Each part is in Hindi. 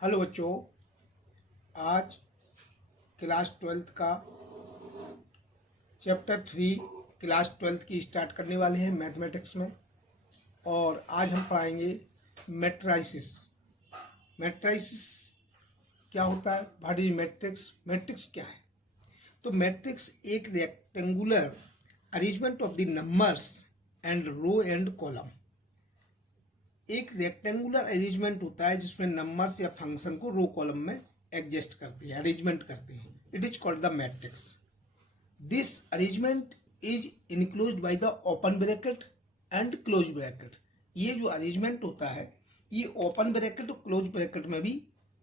हेलो बच्चों, आज क्लास 12th का चैप्टर 3 क्लास 12th की स्टार्ट करने वाले हैं मैथमेटिक्स में। और आज हम पढ़ाएंगे मैट्राइसिस। मैट्राइसिस क्या होता है, व्हाट इज मैट्रिक्स, मैट्रिक्स क्या है। तो मैट्रिक्स एक rectangular arrangement of the numbers and row and column. एक रेक्टेंगुलर अरेंजमेंट होता है जिसमें नंबर्स या फंक्शन को रो कॉलम में एडजस्ट करते हैं, अरेंजमेंट करते हैं। It is called the matrix. This arrangement is enclosed by the open bracket and close bracket. ये जो अरेंजमेंट होता है ये ओपन ब्रैकेट और क्लोज ब्रैकेट में भी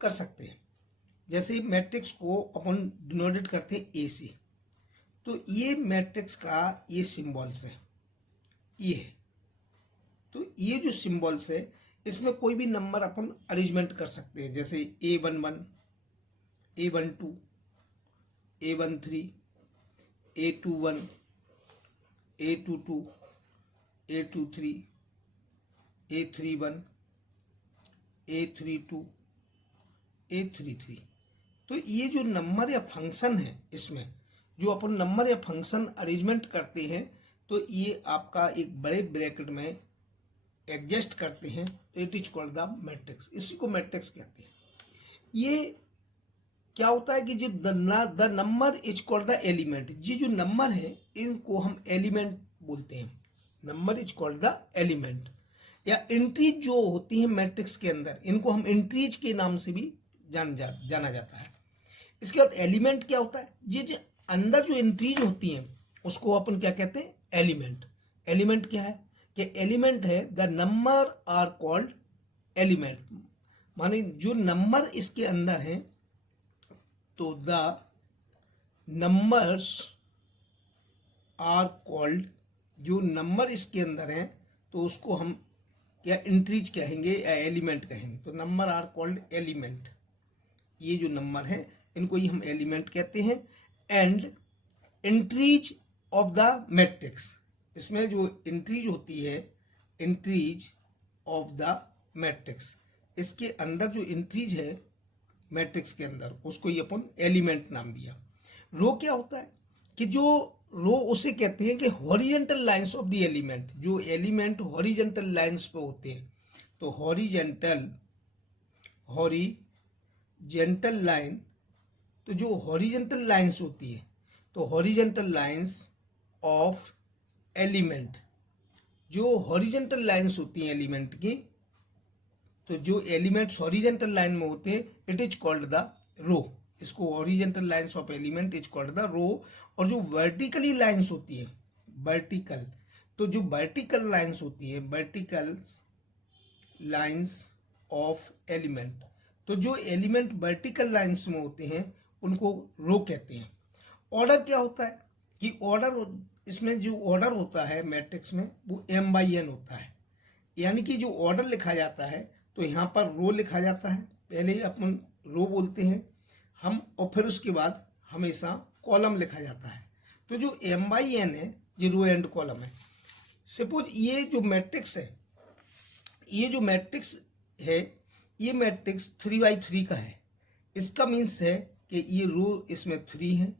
कर सकते हैं। जैसे मैट्रिक्स को अपन डिनोटेड करते हैं ए से, तो ये मैट्रिक्स का ये सिंबल्स है, ये है। तो ये जो सिंबल्स है इसमें कोई भी नंबर अपन अरेंजमेंट कर सकते हैं, जैसे A11, A12, A13, A21, A22, A23, A31, A32, A33। तो ये जो नंबर या फंक्शन है इसमें जो अपन नंबर या फंक्शन अरेंजमेंट करते हैं तो ये आपका एक बड़े ब्रैकेट में एडजस्ट करते हैं, तो it is called the matrix. इसी को मैट्रिक्स कहते हैं। ये क्या होता है कि जो the number is called the element. ये जो नंबर है इनको हम एलिमेंट बोलते हैं। Number is called the element या एंट्रीज जो होती है मैट्रिक्स के अंदर, इनको हम एंट्रीज के नाम से भी जाना जाता है। इसके बाद एलिमेंट क्या होता है, ये जो अंदर जो एंट्रीज होती हैं उसको अपन क्या कहते हैं, एलिमेंट। एलिमेंट क्या है कि एलिमेंट है the number are called element. माने जो नंबर इसके अंदर है तो द नंबर्स आर कॉल्ड, जो नंबर इसके अंदर है तो उसको हम क्या एंट्रीज कहेंगे या एलिमेंट कहेंगे। तो नंबर आर कॉल्ड एलिमेंट। ये जो नंबर है इनको ही हम एलिमेंट कहते हैं। And entries of the matrix, इसमें जो एंट्रीज होती है, एंट्रीज ऑफ द मैट्रिक्स, इसके अंदर जो एंट्रीज है मैट्रिक्स के अंदर उसको ही अपन एलिमेंट नाम दिया। रो क्या होता है कि जो रो उसे कहते हैं कि horizontal lines of the element. जो एलिमेंट हॉरिजेंटल लाइंस पे होते हैं तो हॉरिजेंटल लाइन, तो जो हॉरिजेंटल लाइंस होती है तो हॉरिजेंटल लाइंस ऑफ एलिमेंट, जो हॉरिजेंटल लाइंस होती हैं एलिमेंट की, तो जो एलिमेंट्स हॉरिजेंटल लाइन में होते हैं it is called the row. इसको horizontal lines of element is called the row. और जो वर्टिकली लाइंस होती है, वर्टिकल, तो जो वर्टिकल लाइंस होती है, वर्टिकल लाइंस ऑफ एलिमेंट, तो जो एलिमेंट वर्टिकल लाइंस में होते हैं उनको रो कहते हैं। ऑर्डर क्या होता है कि ऑर्डर, इसमें जो ऑर्डर होता है मैट्रिक्स में वो m/n होता है। यानी कि जो ऑर्डर लिखा जाता है तो यहाँ पर रो लिखा जाता है, पहले अपन रो बोलते हैं हम, और फिर उसके बाद हमेशा कॉलम लिखा जाता है। तो जो m/n है ये रो एंड कॉलम है। सपोज ये जो मैट्रिक्स है, ये जो मैट्रिक्स है ये मैट्रिक्स 3/3 का है। इसका मीन्स है कि ये रो इसमें 3 है,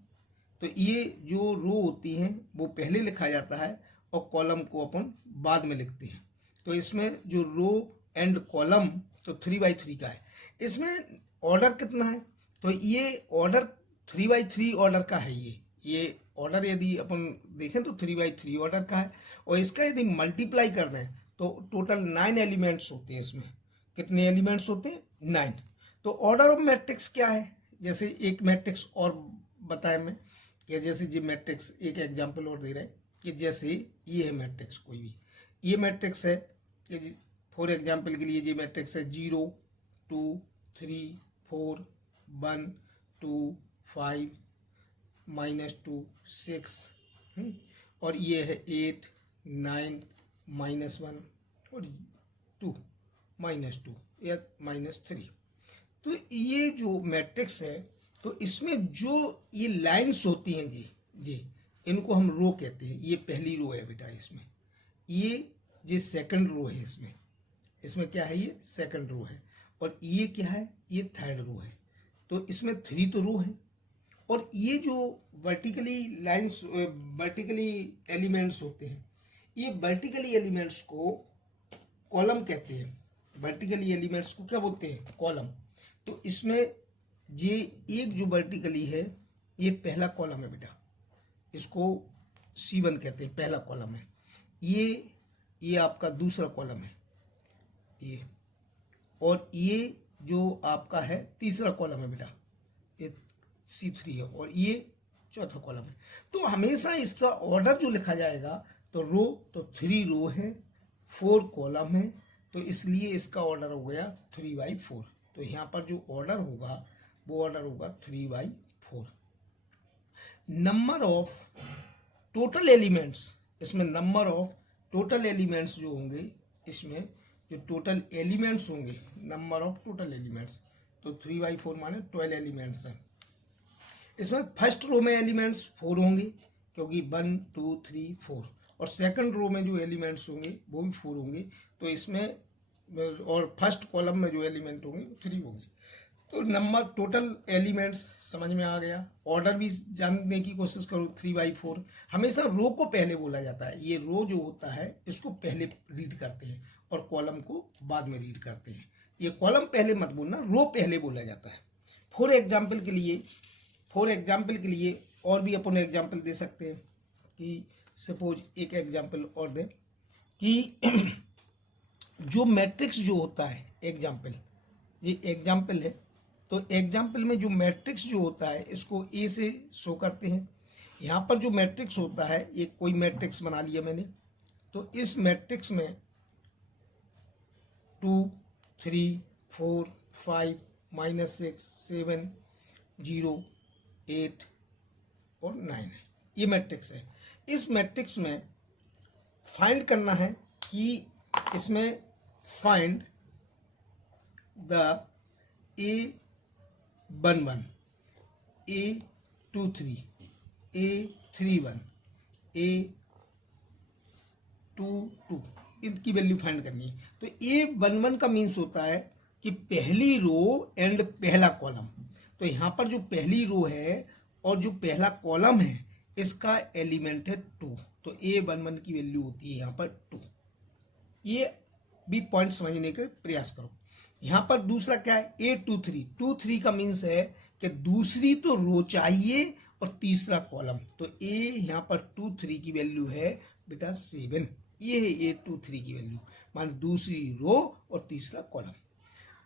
तो ये जो रो होती हैं वो पहले लिखा जाता है और कॉलम को अपन बाद में लिखते हैं। तो इसमें जो रो एंड कॉलम तो 3/3 का है। इसमें ऑर्डर कितना है, तो ये ऑर्डर 3/3 ऑर्डर का है। ये ऑर्डर यदि अपन देखें तो 3/3 ऑर्डर का है। और इसका यदि मल्टीप्लाई कर दें तो टोटल 9 एलिमेंट्स होते हैं। इसमें कितने एलिमेंट्स होते हैं, 9। तो ऑर्डर ऑफ मैट्रिक्स क्या है, जैसे एक मैट्रिक्स और बताया मैं कि जैसे जी मैट्रिक्स, एक एग्जांपल और दे रहे हैं कि जैसे ये है मैट्रिक्स, कोई भी ये मैट्रिक्स है कि फॉर एग्जांपल के लिए ये मैट्रिक्स है 0 2 3 4 1 2 5 -2 6, और ये है 8 9 -1 और 2 -2 या -3। तो ये जो मैट्रिक्स है तो इसमें जो ये लाइंस होती हैं जी इनको हम रो कहते हैं। ये पहली रो है बेटा, इसमें ये सेकंड रो है, इसमें क्या है, ये सेकंड रो है। और ये क्या है, ये थर्ड रो है। तो इसमें 3 तो रो है, और ये जो वर्टिकली लाइंस, वर्टिकली एलिमेंट्स होते हैं, ये वर्टिकली एलिमेंट्स को कॉलम कहते हैं। वर्टिकली एलिमेंट्स को क्या बोलते हैं, कॉलम। तो इसमें ये एक जो वर्टिकली है, ये पहला कॉलम है बेटा, इसको C1 कहते हैं, पहला कॉलम है। ये आपका दूसरा कॉलम है ये, और ये जो आपका है तीसरा कॉलम है बेटा, ये C3 है, और ये चौथा कॉलम है। तो हमेशा इसका ऑर्डर जो लिखा जाएगा, तो रो, तो 3 रो है, 4 कॉलम है, तो इसलिए इसका ऑर्डर हो गया 3/4। तो यहाँ पर जो ऑर्डर होगा वो ऑर्डर होगा 3/4। नंबर ऑफ टोटल एलिमेंट्स, इसमें नंबर ऑफ टोटल एलिमेंट्स जो होंगे, इसमें जो टोटल एलिमेंट्स होंगे, नंबर ऑफ टोटल एलिमेंट्स, तो 3/4 माने 12 एलिमेंट्स हैं। इसमें फर्स्ट रो में एलिमेंट्स 4 होंगे, क्योंकि 1 2 3 4, और सेकंड रो में जो एलिमेंट्स होंगे वो भी 4 होंगे। तो इसमें, और फर्स्ट कॉलम में जो एलिमेंट होंगे वो 3 होंगे। तो नंबर टोटल एलिमेंट्स समझ में आ गया। ऑर्डर भी जानने की कोशिश करो, 3/4। हमेशा रो को पहले बोला जाता है, ये रो जो होता है इसको पहले रीड करते हैं और कॉलम को बाद में रीड करते हैं। ये कॉलम पहले मत बोलना, रो पहले बोला जाता है। फॉर एग्जाम्पल के लिए और भी अपन एग्जाम्पल दे सकते हैं कि सपोज एक एग्जाम्पल और दें कि जो मैट्रिक्स जो होता है, एग्जाम्पल, ये एग्जाम्पल है, तो एग्जाम्पल में जो मैट्रिक्स जो होता है इसको ए से शो करते हैं। यहाँ पर जो मैट्रिक्स होता है, एक कोई मैट्रिक्स बना लिया मैंने, तो इस मैट्रिक्स में 2 3 4 5 -6 7 0 8 और 9 है, ये मैट्रिक्स है। इस मैट्रिक्स में फाइंड करना है कि इसमें find the A11 A23 A31 A22 इनकी वैल्यू फाइंड करनी है। तो A11 का मीन्स होता है कि पहली रो एंड पहला कॉलम। तो यहाँ पर जो पहली रो है और जो पहला कॉलम है, इसका एलिमेंट है 2, तो A11 की वैल्यू होती है यहाँ पर 2। ये भी पॉइंट समझने का प्रयास करो। यहाँ पर दूसरा क्या है, A23 का मीन्स है कि दूसरी तो रो चाहिए और तीसरा कॉलम। तो A यहाँ पर 23 की वैल्यू है बेटा 7, ये है A23 की वैल्यू, मान दूसरी रो और तीसरा कॉलम।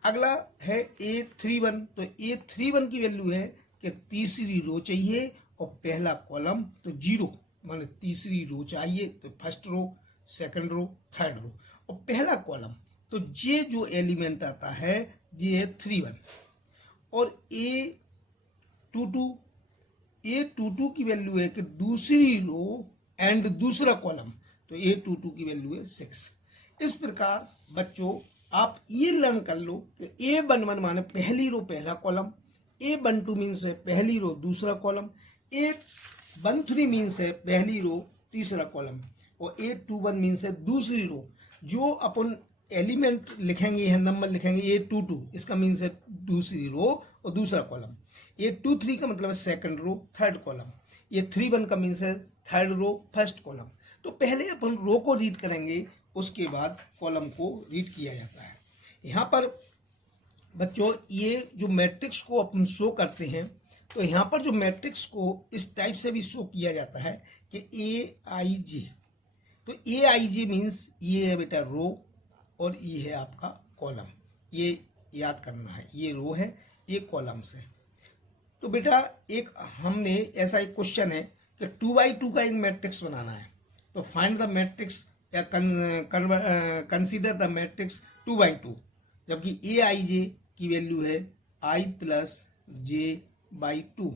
अगला है A31, तो A31 की वैल्यू है कि तीसरी रो चाहिए और पहला कॉलम, तो 0 माने तीसरी रो चाहिए, तो first row, second row, third row, और पहला कॉलम। तो ये जो एलिमेंट आता है ये है 31। और A22 की वैल्यू है कि दूसरी रो एंड दूसरा कॉलम, तो A22 की वैल्यू है 6। इस प्रकार बच्चों आप ये लर्न कर लो कि A11 माने पहली रो पहला कॉलम, A12 मीन्स है पहली रो दूसरा कॉलम, A13 मीन्स है पहली रो तीसरा कॉलम, और A21 मीन्स है दूसरी रो। जो अपन एलिमेंट लिखेंगे, यह नंबर लिखेंगे A22, इसका मीन्स है दूसरी रो और दूसरा कॉलम। A23 का मतलब है second row third column. A31 का मीन्स है थर्ड रो फर्स्ट कॉलम। तो पहले अपन रो को रीड करेंगे, उसके बाद कॉलम को रीड किया जाता है। यहाँ पर बच्चों ये जो मैट्रिक्स को अपन शो करते हैं, तो यहाँ पर जो मैट्रिक्स को इस टाइप से भी शो किया जाता है कि AIJ। तो AIJ मीन्स ये है बेटा रो और ये है आपका कॉलम, ये याद करना है, ये रो है ये कॉलम्स है। तो बेटा एक हमने ऐसा एक क्वेश्चन है कि 2/2 का एक मैट्रिक्स बनाना है, तो फाइंड द मैट्रिक्स या कंसीडर द मैट्रिक्स 2/2, जबकि AIJ की वैल्यू है I + J/2,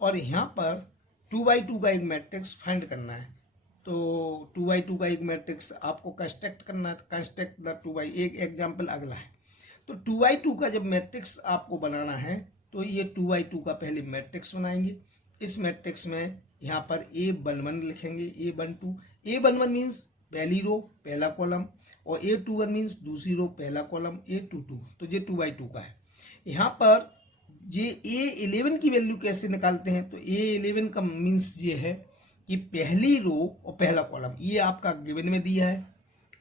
और यहाँ पर 2/2 का एक मैट्रिक्स फाइंड करना है। तो 2/2 का एक मैट्रिक्स आपको कंस्ट्रक्ट करना है, कंस्ट्रक्ट द 2/2। एक एग्जाम्पल अगला है, तो 2/2 का जब मैट्रिक्स आपको बनाना है, तो ये 2/2 का पहले मैट्रिक्स बनाएंगे। इस मैट्रिक्स में यहाँ पर A11 लिखेंगे, A12 मीन्स पहली रो पहला कॉलम, और A21 मीन्स दूसरी रो पहला कॉलम, A22 तो ये 2/2 का है। यहाँ पर ये A11 की वैल्यू कैसे निकालते हैं, तो A11 का मीन्स ये है कि पहली रो और पहला कॉलम ये आपका गिवन में दिया है,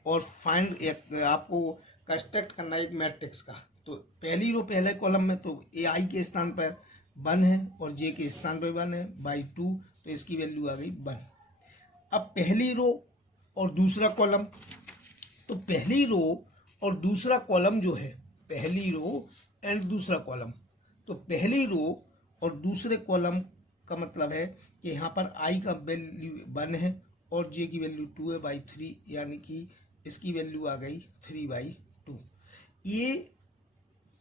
और फाइंड एक आपको कंस्ट्रक्ट करना है एक मैट्रिक्स का। तो पहली रो पहले कॉलम में तो AI के स्थान पर 1 है और J के स्थान पर 1 है बाई 2, तो इसकी वैल्यू आ गई 1। अब पहली रो और दूसरा कॉलम, तो पहली रो और दूसरा कॉलम जो है, पहली रो एंड दूसरा कॉलम, तो पहली रो और दूसरे कॉलम का मतलब है कि यहाँ पर I का वैल्यू 1 है और J की वैल्यू 2 है बाई 3, यानी कि इसकी वैल्यू आ गई 3/2। ये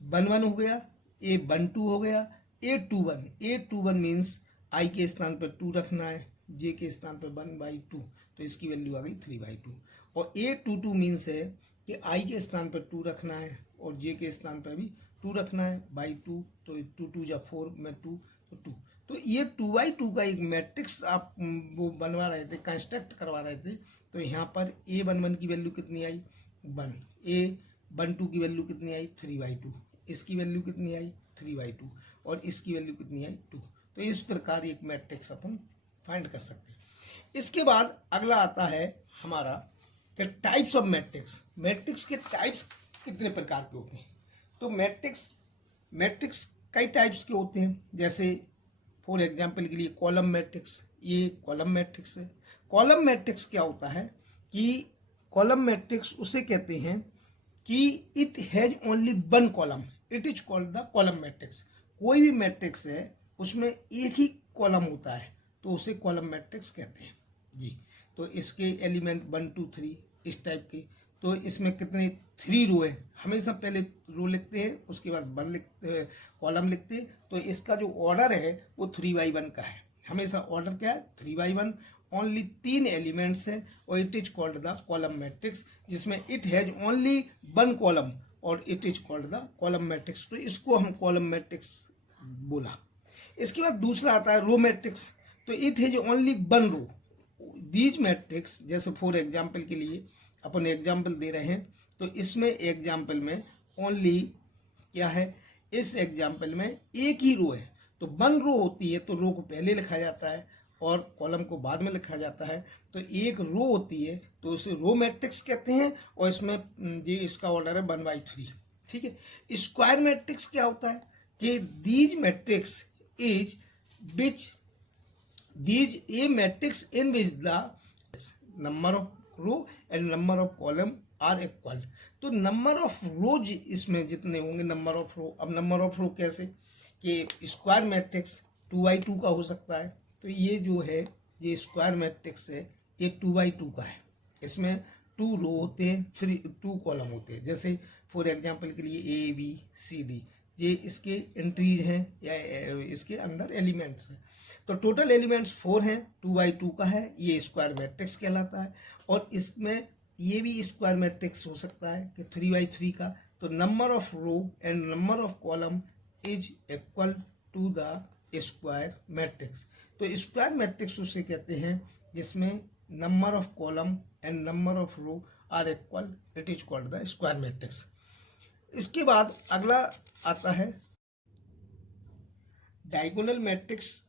1 हो गया, ये 1 हो गया, A21 मीन्स I के स्थान पर 2 रखना है, J के स्थान पर 1/2, तो इसकी वैल्यू आ गई 3/2। और A22 मीन्स है कि I के स्थान पर 2 रखना है और J के स्थान पर भी 2 रखना है बाई 2, तो 2 जा 4 में 2 तो 2। तो ये 2/2 का एक मैट्रिक्स आप वो बनवा रहे थे, कंस्ट्रक्ट करवा रहे थे। तो यहाँ पर A11 की वैल्यू कितनी आई 1, A12 की वैल्यू कितनी आई 3/2, इसकी वैल्यू कितनी आई 3/2, और इसकी वैल्यू कितनी आई 2। तो इस प्रकार एक मैट्रिक्स अपन फाइंड कर सकते हैं। इसके बाद अगला आता है हमारा कि टाइप्स ऑफ मैट्रिक्स। मैट्रिक्स के टाइप्स कितने प्रकार के होते हैं, तो मैट्रिक्स कई टाइप्स के होते हैं। जैसे फॉर एग्जांपल के लिए कॉलम मैट्रिक्स, ये कॉलम मैट्रिक्स है। कॉलम मैट्रिक्स क्या होता है कि कॉलम मैट्रिक्स उसे कहते हैं कि it has only 1 column, it is called the column matrix. कोई भी मैट्रिक्स है उसमें एक ही कॉलम होता है तो उसे कॉलम मैट्रिक्स कहते हैं जी। तो इसके एलिमेंट 1 2 3 इस टाइप के। तो इसमें कितने 3 रो है, हमेशा पहले रो लिखते हैं उसके बाद 1 लिखते कॉलम लिखते हैं। तो इसका जो ऑर्डर है वो 3/1 का है, हमेशा ऑर्डर क्या है 3/1। ओनली 3 एलिमेंट्स है और it is called the column matrix, जिसमें इट हैज ओनली 1 कॉलम और it is called the column matrix. तो इसको हम कॉलम मैट्रिक्स बोला। इसके बाद दूसरा आता है रो मैट्रिक्स। तो it has only 1 row. These matrix, जैसे फॉर एग्जाम्पल के लिए अपन एग्जाम्पल दे रहे हैं, तो इसमें एग्जाम्पल में ओनली क्या है, इस एग्जाम्पल में एक ही रो है। तो 1 रो होती है तो रो को पहले लिखा जाता है और कॉलम को बाद में लिखा जाता है। तो एक रो होती है तो उसे रो मैट्रिक्स कहते हैं, और इसमें ये इसका ऑर्डर है 1/3। ठीक है। स्क्वायर मैट्रिक्स क्या होता है कि these matrix is which these a matrix in which the number of row and number of column are equal. तो नंबर ऑफ रोज इसमें जितने होंगे नंबर ऑफ रो। अब नंबर ऑफ रो कैसे कि स्क्वायर मैट्रिक्स 2/2 का हो सकता है। तो ये जो है ये स्क्वायर मैट्रिक्स है, ये 2/2 का है। इसमें 2 रो होते हैं, 2 कॉलम होते हैं। जैसे फॉर एग्जांपल के लिए ABCD, ये इसके एंट्रीज हैं या इसके अंदर एलिमेंट्स हैं। तो टोटल एलिमेंट्स 4 हैं, 2/2 का है, ये स्क्वायर मैट्रिक्स कहलाता है। और इसमें ये भी स्क्वायर मैट्रिक्स हो सकता है कि 3/3 का। तो number of row and number of column is equal to the square matrix. तो स्क्वायर मैट्रिक्स उसे कहते हैं जिसमें number of column and number of row are equal, it is called the square matrix. इसके बाद अगला आता है डायगोनल मैट्रिक्स।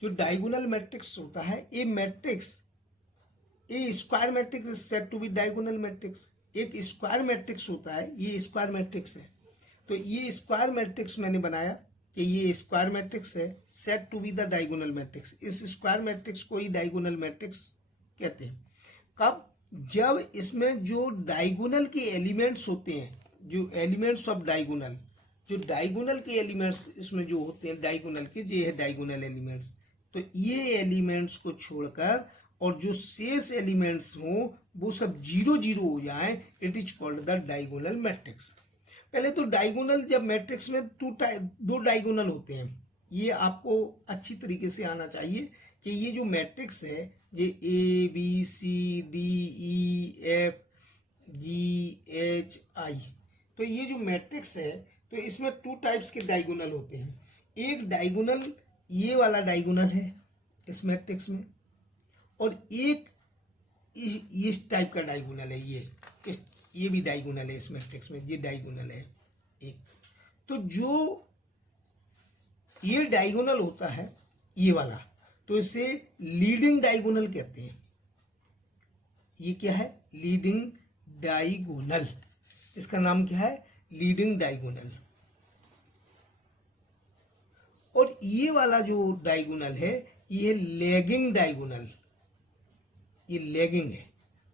जो डायगोनल मैट्रिक्स होता है, a matrix, a square matrix is said to be diagonal matrix. एक स्क्वायर मैट्रिक्स होता है, ये स्क्वायर मैट्रिक्स है। तो ये स्क्वायर मैट्रिक्स मैंने बनाया कि ये स्क्वायर मैट्रिक्स है, said to be the diagonal matrix. इस स्क्वायर मैट्रिक्स को ही डायगोनल मैट्रिक्स कहते हैं। कब, जब इसमें जो डायगोनल के एलिमेंट्स होते हैं, जो एलिमेंट्स ऑफ डायगोनल, जो डायगोनल के एलिमेंट्स इसमें जो होते हैं डायगोनल के, ये है डायगोनल एलिमेंट्स। तो ये एलिमेंट्स को छोड़कर और जो शेष एलिमेंट्स हों वो सब 0 0 हो जाएं, it is called the diagonal matrix. पहले तो डायगोनल, जब मैट्रिक्स में 2 डायगोनल होते हैं, ये आपको अच्छी तरीके से आना चाहिए कि ये जो मैट्रिक्स है ये ABCDEFGHI, तो ये जो मैट्रिक्स है तो इसमें 2 टाइप्स के डायगोनल होते हैं। एक डायगोनल ये वाला डायगोनल है इस मैट्रिक्स में, और एक इस टाइप का डायगोनल है, ये भी डायगोनल है इस मैट्रिक्स में, ये डायगोनल है एक। तो जो ये डायगोनल होता है ये वाला, तो इसे लीडिंग डायगोनल कहते हैं। ये क्या है? Leading diagonal. इसका नाम क्या है? Leading diagonal. और ये वाला जो डायगोनल है ये लैगिंग डायगोनल, ये लैगिंग है,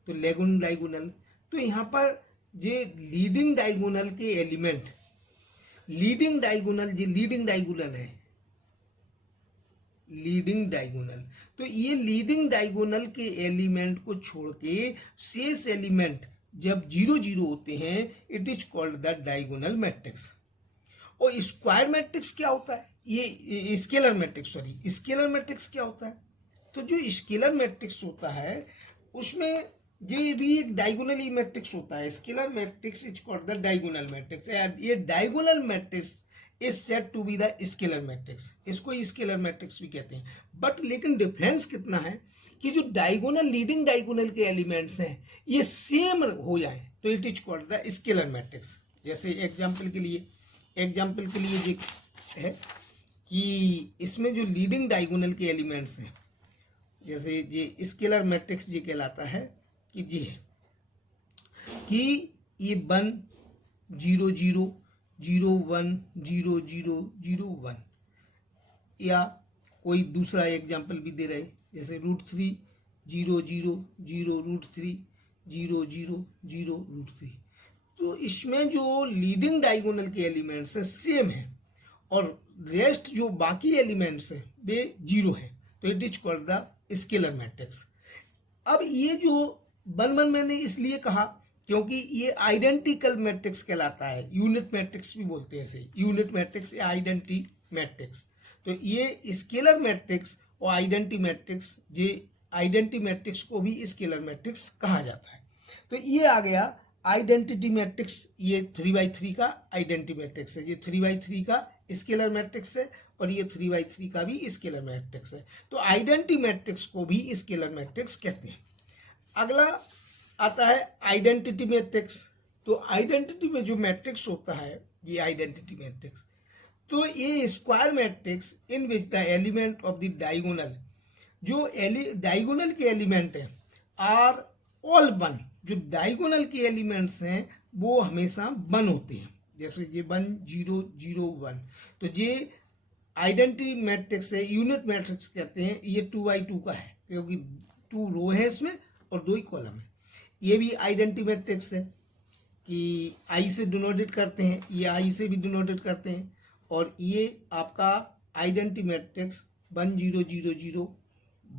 तो लैगिंग डायगोनल। तो यहाँ पर ये लीडिंग डायगोनल के एलिमेंट, लीडिंग डायगोनल, ये लीडिंग डायगोनल है, लीडिंग डायगोनल। तो ये लीडिंग डायगोनल के एलिमेंट को छोड़ के शेष एलिमेंट जब 0 0 होते हैं, it is called the diagonal matrix. और स्क्वायर मैट्रिक्स क्या होता है? ये scalar matrix, sorry scalar matrix क्या होता है? तो जो स्केलर मैट्रिक्स होता है उसमें ये भी एक डायगोनल ही मैट्रिक्स होता है। Scalar matrix is called the diagonal matrix. ये diagonal matrix is said to be the scalar matrix, इसको स्केलर मैट्रिक्स भी कहते हैं। बट लेकिन डिफरेंस कितना है कि जो डायगोनल, लीडिंग डायगोनल के एलिमेंट्स हैं ये सेम हो जाए तो it is called the scalar matrix. जैसे एग्जाम्पल के लिए ये है कि इसमें जो लीडिंग डायगोनल के एलिमेंट्स हैं, जैसे ये स्केलर मैट्रिक्स ये कहलाता है कि ये है कि ये 1 0 0 0 1 0 0 0 1, या कोई दूसरा एग्जाम्पल भी दे रहे जैसे √3 0 0 0 √3 0 0 0 √3। तो इसमें जो लीडिंग डायगोनल के एलिमेंट्स हैं सेम है और रेस्ट जो बाकी एलिमेंट्स हैं वे 0 है, तो it is called the scalar matrix. अब ये जो 1 1 मैंने इसलिए कहा क्योंकि ये आइडेंटिकल मैट्रिक्स कहलाता है, यूनिट मैट्रिक्स भी बोलते हैं इसे, यूनिट मैट्रिक्स या आइडेंटिटी मैट्रिक्स। तो ये स्केलर मैट्रिक्स और आइडेंटिटी मैट्रिक्स, ये आइडेंटिटी मैट्रिक्स को भी स्केलर मैट्रिक्स कहा जाता है। तो ये आ गया आइडेंटिटी मैट्रिक्स, ये 3x3 का आइडेंटिटी मैट्रिक्स है, ये 3x3 का स्केलर मैट्रिक्स है और ये 3x3 का भी स्केलर मैट्रिक्स है। तो आइडेंटिटी मैट्रिक्स को भी स्केलर मैट्रिक्स कहते हैं। अगला आता है आइडेंटिटी मैट्रिक्स। तो आइडेंटिटी में जो मैट्रिक्स होता है ये आइडेंटिटी मैट्रिक्स, तो ये square matrix in which the element of the diagonal, जो डायगोनल के एलिमेंट हैं आर ऑल 1, जो डायगोनल के एलिमेंट्स हैं वो हमेशा 1 होते हैं। जैसे ये 1 0 0 1, तो ये आइडेंटिटी मैट्रिक्स है, यूनिट मैट्रिक्स कहते हैं। ये 2x2 का है क्योंकि 2 रो है इसमें और 2 ही कॉलम है। ये भी आइडेंटिटी मैट्रिक्स है कि आई से डिनोटेड करते हैं, ये आई से भी डिनोटेड करते हैं। और ये आपका आइडेंटिटी मैट्रिक्स 1 0 0 0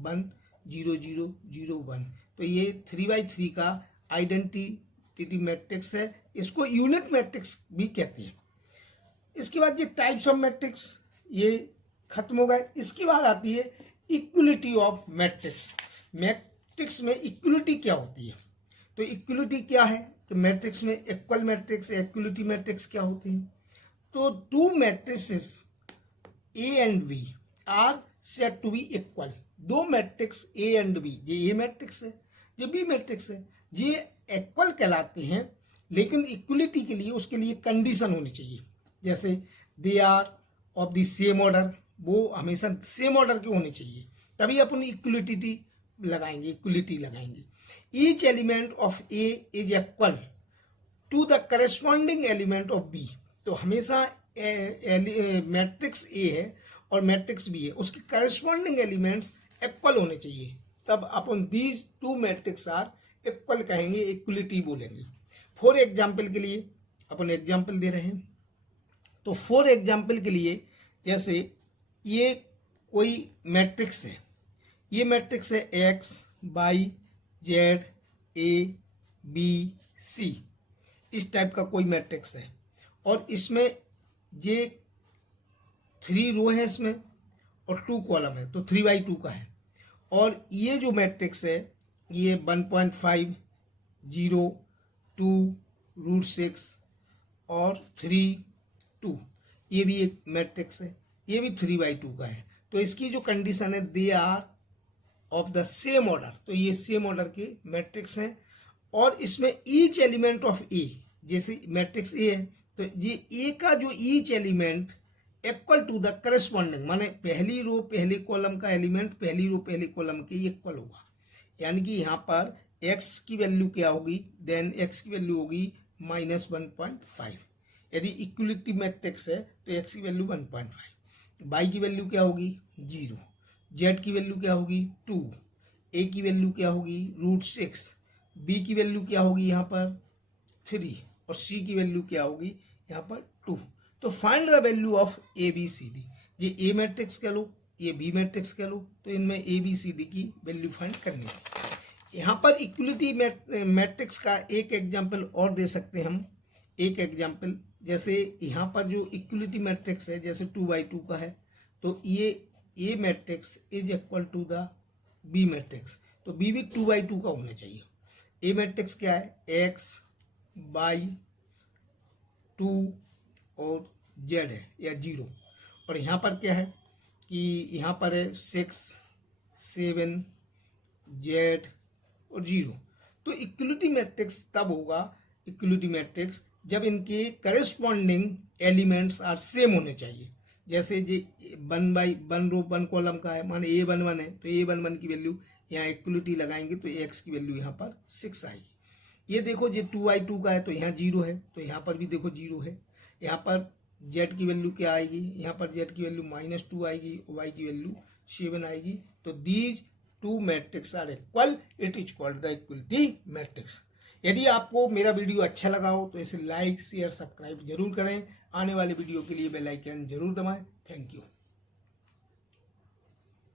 1 0 0 0 1, तो ये 3x3 का आइडेंटिटी मैट्रिक्स है। इसको यूनिट मैट्रिक्स भी कहते हैं। इसके बाद ये टाइप्स ऑफ मैट्रिक्स ये खत्म हो गए। इसके बाद आती है इक्वलिटी ऑफ मैट्रिक्स। मैट्रिक्स में इक्वलिटी क्या होती है? तो इक्वलिटी क्या है? तो मैट्रिक्स में इक्वल मैट्रिक्स, इक्वलिटी मैट्रिक्स क्या होती है? तो 2 matrices A and B are said to be equal. 2 matrix A and B, ये मैट्रिक्स है, ये बी मैट्रिक्स है, ये इक्वल कहलाते हैं। लेकिन इक्वलिटी के लिए उसके लिए कंडीशन होनी चाहिए। जैसे they are of the same order, वो हमेशा सेम ऑर्डर के होने चाहिए, तभी अपन इक्वलिटी लगाएंगे। Each element of A is equal to the corresponding element of B. तो हमेशा मैट्रिक्स ए है और मैट्रिक्स बी है, उसके करस्पॉन्डिंग एलिमेंट्स इक्वल होने चाहिए, तब अपन दीज 2 मैट्रिक्स आर इक्वल कहेंगे, इक्वलिटी बोलेंगे। फॉर एग्जाम्पल के लिए अपन एग्जाम्पल दे रहे हैं, तो फॉर एग्जाम्पल के लिए जैसे ये कोई मैट्रिक्स है, ये मैट्रिक्स है X Y Z A B C, इस टाइप का कोई मैट्रिक्स है। और इसमें ये 3 रो है इसमें और 2 कॉलम है, तो 3x2 का है। और ये जो मैट्रिक्स है ये 1.5 0 2 √6 और 3 2, ये भी एक मैट्रिक्स है, ये भी 3x2 का है। तो इसकी जो कंडीशन है they are of the same order, तो ये सेम ऑर्डर के मैट्रिक्स हैं। और इसमें ईच एलिमेंट ऑफ ए, जैसे मैट्रिक्स ए है तो ये ए का जो each element equal to the corresponding, माने पहली रो पहले कॉलम का एलिमेंट पहली रो पहले कॉलम के इक्वल होगा। यानी कि यहाँ पर x की वैल्यू क्या होगी, देन x की वैल्यू होगी -1.5। यदि इक्वलिटी मैट्रिक्स है तो x की वैल्यू 1.5, y की वैल्यू क्या होगी 0, z की वैल्यू क्या होगी 2, a की वैल्यू क्या होगी √6, b की वैल्यू क्या होगी यहाँ पर 3 और c की वैल्यू क्या होगी यहाँ पर 2। तो find the value of A B C D, ये ए मैट्रिक्स कह लो ये बी मैट्रिक्स कह लो, तो इनमें ए बी सी डी की वैल्यू फाइंड करनी है। यहाँ पर इक्वलिटी मैट्रिक्स का एक एग्जाम्पल और दे सकते हैं हम, एक एग्जाम्पल जैसे यहाँ पर जो इक्वलिटी मैट्रिक्स है जैसे 2/2 का है, तो ये A matrix is equal to the B matrix, तो बी भी 2/2 का होना चाहिए। ए मैट्रिक्स क्या है x/2 और z है या 0, और यहाँ पर क्या है कि यहाँ पर है 6, 7, z और 0। तो इक्वलिटी मैट्रिक्स तब होगा, इक्वलिटी मैट्रिक्स जब इनके करस्पॉन्डिंग एलिमेंट्स आर सेम होने चाहिए। जैसे ये 1/1 रो 1 कॉलम का है, माने a11 है तो a11 की वैल्यू यहाँ इक्वलिटी लगाएंगे तो x की वैल्यू यहाँ पर 6 आएगी। ये देखो ये 2/2 का है तो यहाँ 0 है, तो यहाँ पर भी देखो 0 है। यहाँ पर z की वैल्यू क्या आएगी, यहाँ पर z की वैल्यू -2 आएगी, y की वैल्यू 7 आएगी। तो these two matrix are equal, it is called the equality matrix. यदि आपको मेरा वीडियो अच्छा लगा हो तो इसे लाइक शेयर सब्सक्राइब जरूर करें। आने वाले वीडियो के लिए बेल आइकन जरूर दबाएं। Thank you.